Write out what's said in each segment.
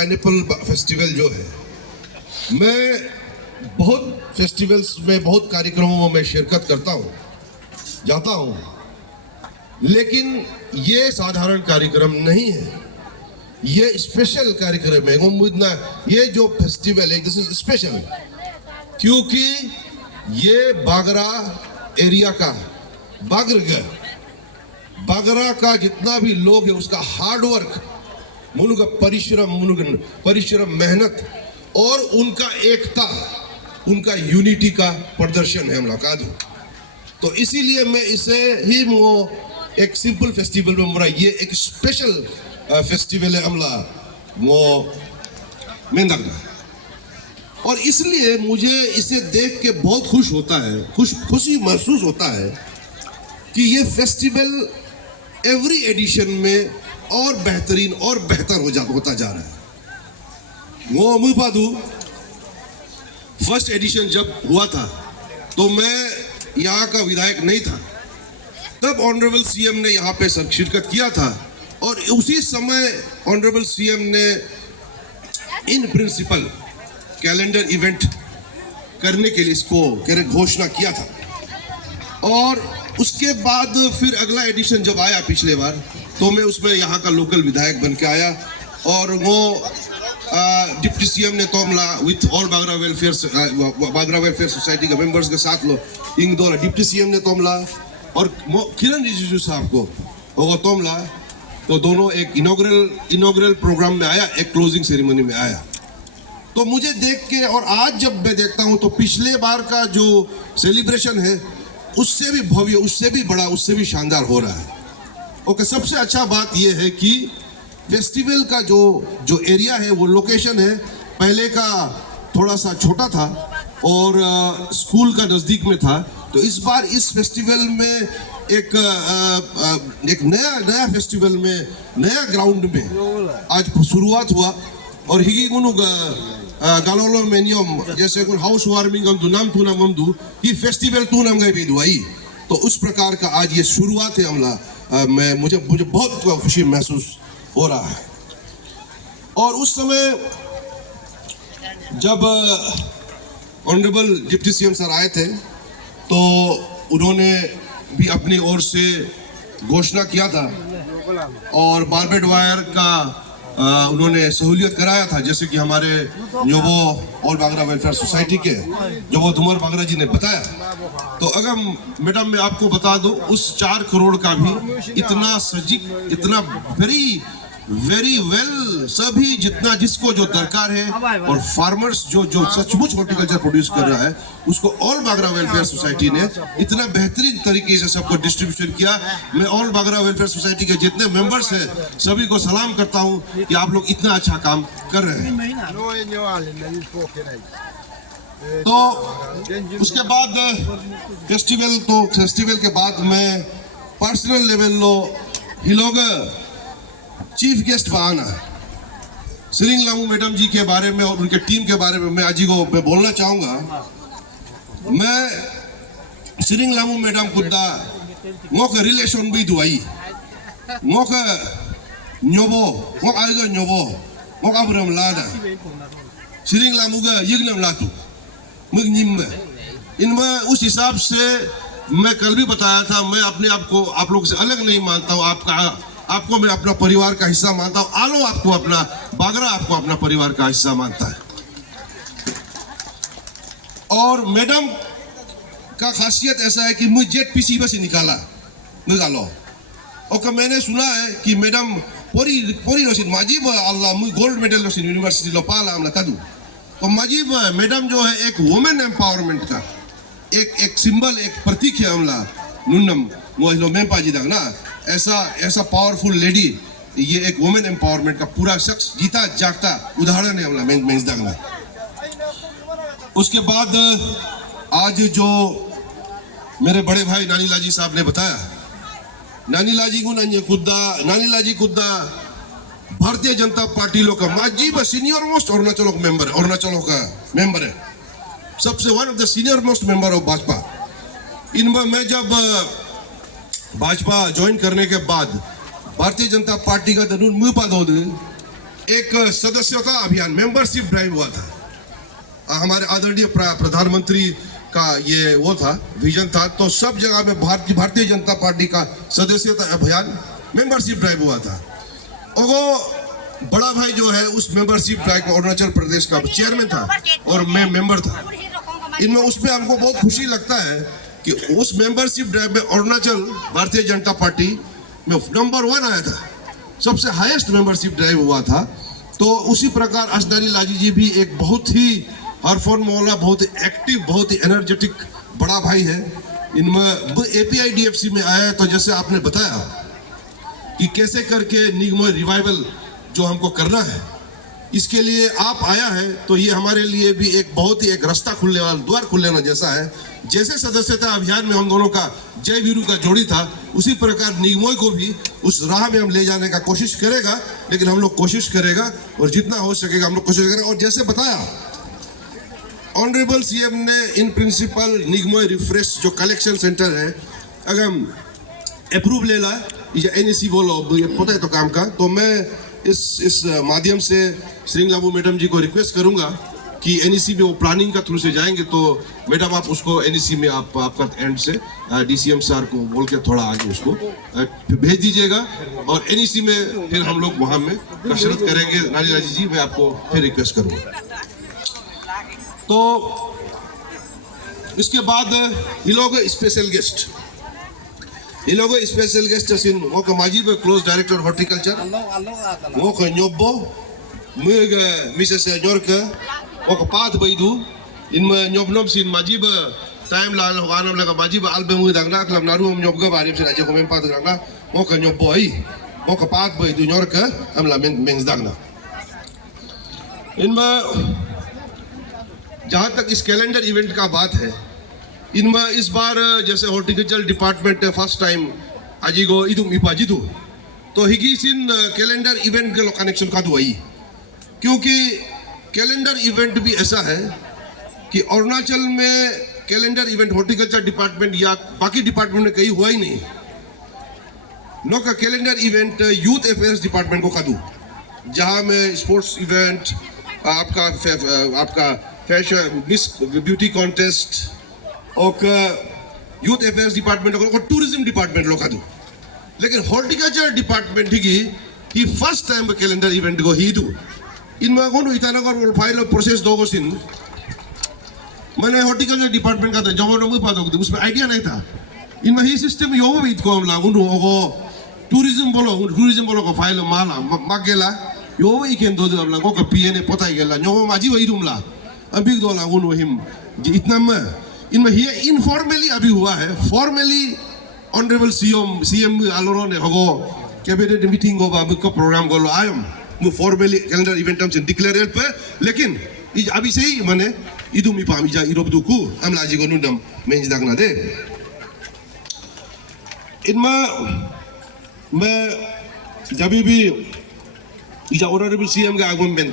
Pineapple festival जो है, मैं बहुत फेस्टिवल्स में, बहुत कार्यक्रमों में शिरकत करता हूँ, जाता हूँ, लेकिन ये साधारण कार्यक्रम नहीं है, ये स्पेशल कार्यक्रम है। मुझे ये जो फेस्टिवल है, दिस इज स्पेशल, क्योंकि ये बागरा एरिया का, बागरा का जितना भी लोग है उसका हार्ड वर्क, उनका परिश्रम, मेहनत और उनका एकता, उनका यूनिटी का प्रदर्शन है हमला का। तो इसीलिए मैं इसे ही वो एक सिंपल फेस्टिवल में मुरा, ये एक स्पेशल फेस्टिवल है हमला वो मेंदागना। और इसलिए मुझे इसे देख के बहुत खुश होता है, खुशी महसूस होता है कि ये फेस्टिवल एवरी एडिशन में और बेहतरीन और बेहतर होता जा रहा है। वो मुपादू फर्स्ट एडिशन जब हुआ था तो मैं यहाँ का विधायक नहीं था, तब ऑनरेबल सीएम ने यहाँ पे शिरकत किया था और उसी समय ऑनरेबल सीएम ने इन प्रिंसिपल कैलेंडर इवेंट करने के लिए इसको घोषणा किया था। और उसके बाद फिर अगला एडिशन जब आया पिछले बार, तो मैं उसमें यहाँ का लोकल विधायक बन के आया और वो डिप्टी सीएम ने तोमला with all Bagra welfare society के मेंबर्स के साथ लो इंगदोला डिप्टी सीएम ने तोमला और किरण रिजिजू साहब को वो तोमला, तो दोनों एक इनॉग्रल प्रोग्राम में आया, एक क्लोजिंग सेरेमनी में आया। तो मुझे देख के, और आज जब मैं देखता हूँ तो पिछले बार का जो सेलिब्रेशन है उससे भी भव्य, उससे भी बड़ा, उससे भी शानदार हो रहा है। ओके, सबसे अच्छा बात यह है कि फेस्टिवल का जो एरिया है, वो लोकेशन है, पहले का थोड़ा सा छोटा था और स्कूल का नज़दीक में था। तो इस बार इस फेस्टिवल में एक नया फेस्टिवल में, नया ग्राउंड में आज शुरुआत हुआ। और हिगी गुनु गालोलो मेनियम जैसे कुछ हाउस वार्मिंग हम नाम तू नाम हम दू ये फेस्टिवल तू नाम गए भी दुआई, तो उस प्रकार का आज ये शुरुआत है हमला। मुझे बहुत खुशी महसूस हो रहा है। और उस समय जब ऑनरेबल डिप्टी सीएम सर आए थे तो उन्होंने भी अपनी ओर से घोषणा किया था और बारबेड वायर का उन्होंने सहूलियत कराया था, जैसे कि हमारे जो वो ऑल बागरा वेलफेयर सोसाइटी के जो वो धुमर बागरा जी ने बताया। तो अगर मैडम मैं आपको बता दूं, उस 4 करोड़ का भी इतना इतना वेरी वेल सभी जितना जिसको जो दरकार है, और फार्मर्स जो सचमुच हॉर्टिकल्चर प्रोड्यूस कर रहा है उसको ऑल बागरा वेलफेयर सोसाइटी ने इतना बेहतरीन तरीके से सबको डिस्ट्रीब्यूशन किया। मैं ऑल बागरा वेलफेयर सोसाइटी के जितने मेंबर्स हैं सभी को सलाम करता हूं कि आप लोग इतना अच्छा काम कर रहे हैं। तो उसके बाद फेस्टिवल के बाद मैं personal level low हिलोग chief guest पाना सिरिंग लामू मैडम जी के बारे में और उनके टीम के बारे में मैं आज को मैं बोलना चाहूँगा। मैं सिरिंग लामू मैडम कुद्दा मोक रिलेशन भी दुआई मोक न्योबो मोक आएगा न्योबो मोक अबरम लादा सिरिंग लामू का यिगनम लातू मुझ निम्बे इनमें उस हिसाब से मैं कल भी बताया था, मैं अपने आप को आप लोग से अलग नहीं मानता हूँ, आपको मैं अपना परिवार का हिस्सा मानता हूँ। आलो आपको अपना बागरा आपको अपना परिवार का हिस्सा मानता है। और मैडम का खासियत ऐसा है कि मुझे जेडपीसी बस निकाला निकालो, और मैंने सुना है कि मैडम पोरी रोशिन माजिब अल्लाह मुझे गोल्ड मेडल रोशिन यूनिवर्सिटी लो पाला हमला तदू। तो माजिब मैडम जो है एक वुमेन एम्पावरमेंट का एक सिंबल, एक प्रतीक है हमला नुन्नम वो लो मैं पाजी दाग ना, ऐसा पावरफुल लेडी, ये एक वुमेन एम्पावरमेंट का पूरा शख्स जीता जागता उदाहरण है हमला मैं दाग ना। उसके बाद आज जो मेरे बड़े भाई नानी लाजी साहब ने बताया, नानी लाजी कुद्दा भारतीय जनता पार्टी लोग का माजी सीनियर मोस्ट अरुणाचल का मेंबर है, सबसे one of the senior most member of Bhajpa. इनमें मैं जब भाजपा ज्वाइन करने के बाद भारतीय जनता पार्टी का तनुन मुँह पा दो एक सदस्यता अभियान मेंबरशिप ड्राइव हुआ था। हमारे आदरणीय प्रधानमंत्री का ये वो था, विजन था। तो सब जगह में भारतीय जनता पार्टी का सदस्यता अभियान मेंबरशिप ड्राइव हुआ था। और वो बड़ा भाई जो है उस मेंबरशिप ड्राइव का अरुणाचल प्रदेश का चेयरमैन था और मैं मेंबर था। इनमें उसमें हमको बहुत खुशी लगता है कि उस मेंबरशिप ड्राइव में अरुणाचल भारतीय जनता पार्टी में नंबर 1 आया था, सबसे हाईएस्ट मेंबरशिप ड्राइव हुआ था। तो उसी प्रकार असदानी लाजी जी भी एक बहुत ही हरफोन मोहल्ला, बहुत ही एक्टिव, बहुत ही एनर्जेटिक बड़ा भाई है। इनमें APIDFC में आया है। तो जैसे आपने बताया कि कैसे करके निगमोय रिवाइवल जो हमको करना है, इसके लिए आप आया है तो ये हमारे लिए भी एक बहुत ही एक रास्ता खुलने वाला, द्वार खुलने जैसा है। जैसे सदस्यता अभियान में हम दोनों का जय वीरू का जोड़ी था, उसी प्रकार निगमोय को भी उस राह में हम ले जाने का कोशिश करेगा। लेकिन हम लोग कोशिश करेगा और जितना हो सकेगा हम लोग कोशिश करेंगे। और जैसे बताया ऑनरेबल CM ने इन प्रिंसिपल निगमोय रिफ्रेश जो कलेक्शन सेंटर है, अगर हम अप्रूव ले ला या NEC बोलो, ये पता है तो काम का, तो मैं इस माध्यम से श्रींगलाबू मैडम जी को रिक्वेस्ट करूंगा कि NEC में वो प्लानिंग का थ्रू से जाएंगे तो मैडम आप उसको NEC में आपका एंड से DCM सर को बोल के थोड़ा आगे उसको भेज दीजिएगा। और NEC में फिर हम लोग वहां में कसरत करेंगे। नानी राजी जी, मैं आपको फिर रिक्वेस्ट करूंगा। तो इसके बाद ये लोग स्पेशल गेस्ट असिन वो का माजी में क्लोज डायरेक्टर हॉर्टिकल्चर वो का न्योबो मुग मिसेस न्योरका वो का पाथ बैदू इनमें न्योबनोब सिन माजी में टाइम ला वानम लगा माजी में आल्बे मुग दागना क्लब नारू हम न्योबगा बारिम से राज्य को में पाथ दागना वो का न्योबो आई वो का पाथ बैदू न्योरका हम ला मेंस दागना। इनमें जहाँ तक इस कैलेंडर इवेंट का बात है, इनमें इस बार जैसे हॉर्टिकल्चर डिपार्टमेंट फर्स्ट टाइम आजीगो इदुम इपाजिदु तो हिगिसिन कैलेंडर इवेंट के कनेक्शन का दुआई, क्योंकि कैलेंडर इवेंट भी ऐसा है कि अरुणाचल में कैलेंडर इवेंट हॉर्टिकल्चर डिपार्टमेंट या बाकी डिपार्टमेंट में कहीं हुआ ही नहीं। नो का calendar event youth affairs department को कादू, जहाँ में स्पोर्ट्स इवेंट, आपका फैशन मिस ब्यूटी कॉन्टेस्ट और यूथ अफेयर्स डिपार्टमेंट और टूरिज्म डिपार्टमेंट लोग दो। लेकिन हॉर्टिकल्चर डिपार्टमेंट ही फर्स्ट टाइम कैलेंडर इवेंट को ही दो। इनमें कौन इतानगर फाइल प्रोसेस दो सिन मैंने हॉर्टिकल्चर डिपार्टमेंट का था जब उसमें आइडिया नहीं था। इनमें ही सिस्टम यो भी को हम लागू टूरिज्म बोलो को फाइल माला मागेला यो भी केन दो हम लागो का PNA पता ही गेला नो माजी वही रूमला अभी दो लागू नो हिम इतना में इनमें ये इनफॉर्मली अभी हुआ है। फॉर्मली ऑनरेबल CM आलोरो ने होगो कैबिनेट मीटिंग होगा का प्रोग्राम गोलो आयम मु फॉर्मली कैलेंडर इवेंट हम से डिक्लेयर पे। लेकिन अभी से ही माने इदु मी पामी जा इरोब दुकु हम लाजी को नुडम मेंज दागना दे। इनमें मैं जब भी इजा ऑनरेबल CM का आगमन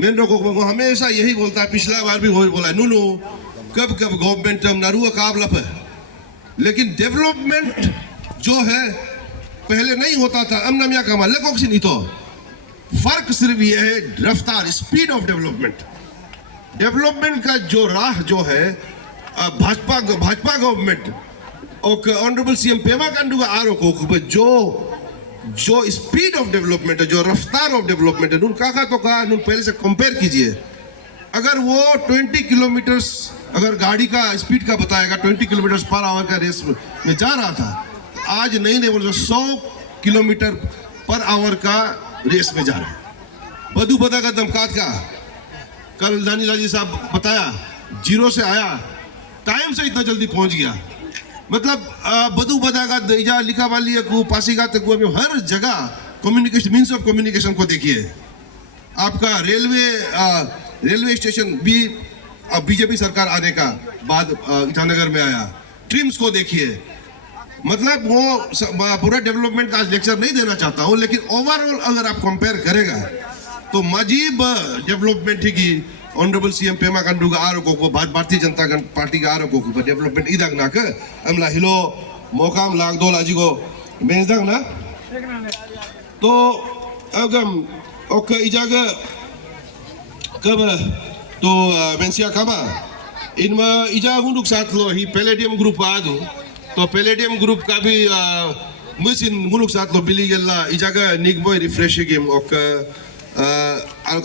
मैं लोगों को हमेशा यही बोलता है, पिछला बार भी बोला नुनु कब गवर्नमेंट हम नारुआ काबला पे। लेकिन डेवलपमेंट जो है पहले नहीं होता था, अमना मिया कमा लगों से नहीं। तो फर्क सिर्फ ये है रफ्तार, स्पीड ऑफ डेवलपमेंट का जो राह जो है भाजपा गवर्नमेंट और ऑनरेबल CM पेमा खांडू का आरोप को जो स्पीड ऑफ डेवलपमेंट है, जो रफ्तार ऑफ डेवलपमेंट है, उन काका तो कहा पहले से कंपेयर कीजिए। अगर वो 20 किलोमीटर अगर गाड़ी का स्पीड का बताएगा 20 किलोमीटर पर आवर का रेस में जा रहा था, आज नहीं बोल 100 किलोमीटर पर आवर का रेस में जा रहा है। बदू बदा का दमकात का कल दानी लाजी साहब बताया, 0 से आया, टाइम से इतना जल्दी पहुंच गया। मतलब बदू बदा का इजा लिखा वाली को पासीघाट तक हर जगह कम्युनिकेशन मीन्स ऑफ कम्युनिकेशन को देखिए। आपका रेलवे स्टेशन भी बीजेपी सरकार आने का बाद ईटानगर में आया। ट्रिम्स को देखिए। मतलब वो पूरा डेवलपमेंट का लेक्चर नहीं देना चाहता हूँ, लेकिन ओवरऑल अगर आप कंपेयर करेगा तो मजीब डेवलपमेंट की ऑनरेबल CM पेमा खांडू का आरोप को भारतीय जनता पार्टी का आरोप को डेवलपमेंट इधर ना कर हमला हिलो मोकाम लाग दो लाजी को मेजदंग ना। तो अगम Och ijaga kaba to mensia kama inma ijaga unduk saat lo hi Palladium group adu to Palladium group ka bhi mesin unduk saat lo bili gella ijaga Nickboy refresh game ok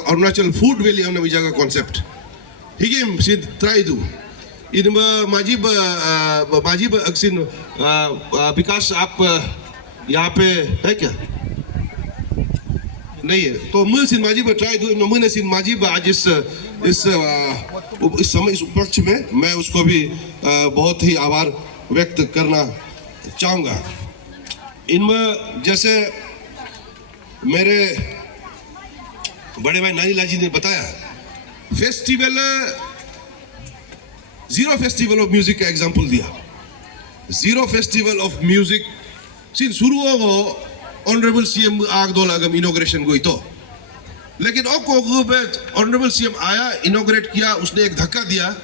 Arunachal food valley amna ijaga concept higim sid try do inma majib aksin विकास आप यहाँ पे है क्या नहीं है तो मुझे माजी पर ट्राई दो मुझे सिन माजी पर आज इस समय इस उपलक्ष्य में मैं उसको भी बहुत ही आभार व्यक्त करना चाहूँगा इनमें जैसे मेरे बड़े भाई नानी लाल जी ने बताया festival zero festival of music का एग्जांपल दिया जीरो फेस्टिवल ऑफ म्यूजिक सिन शुरू हो ऑनरेबल सीएम आग दो लागम इनॉग्रेशन को तो लेकिन ऑनरेबल सीएम आया इनॉग्रेट किया उसने एक धक्का दिया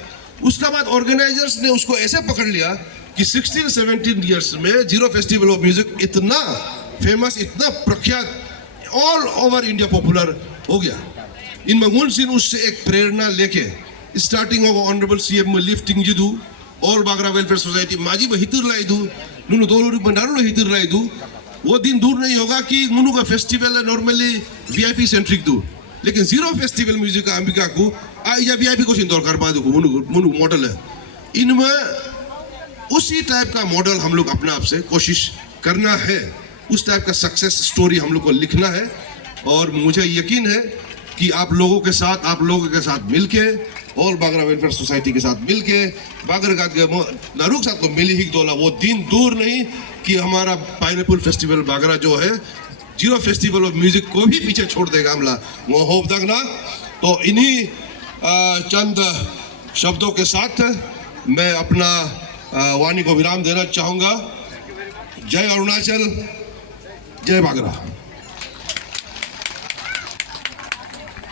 उसके बाद ऑर्गेनाइजर्स ने उसको ऐसे पकड़ लिया कि 16-17 इयर्स में जीरो फेस्टिवल ऑफ म्यूजिक इतना फेमस इतना प्रख्यात ऑल ओवर इंडिया पॉपुलर हो गया इन मंगुल सिन उससे एक प्रेरणा लेके starting of honourable CM lifting जिदू और बागरा वेलफेयर सोसाइटी माजी हितर लाई दू नुनु दोलूरी बंडारू हितर लाई दू वो दिन दूर नहीं होगा कि मुनु का फेस्टिवल है नॉर्मली वीआईपी सेंट्रिक दू लेकिन जीरो फेस्टिवल म्यूजिक का अंबिका को या वीआईपी को सिंदौर कर पा दो मुनु मॉडल है इनमें उसी टाइप का मॉडल हम लोग अपने आप से कोशिश करना है उस टाइप का सक्सेस स्टोरी हम लोग को लिखना है और मुझे यकीन है कि आप लोगों के साथ मिलके और बागरा वेलफेयर सोसाइटी के साथ मिलके बागरगात नारुक साथ तो मिली ही दोला वो दिन दूर नहीं कि हमारा पाइनएप्पल फेस्टिवल बागरा जो है जीरो फेस्टिवल ऑफ म्यूजिक को भी पीछे छोड़ देगा हमला वो होप दगना तो इन्हीं चंद शब्दों के साथ मैं अपना वाणी को विराम देना चाहूँगा जय अरुणाचल जय बागरा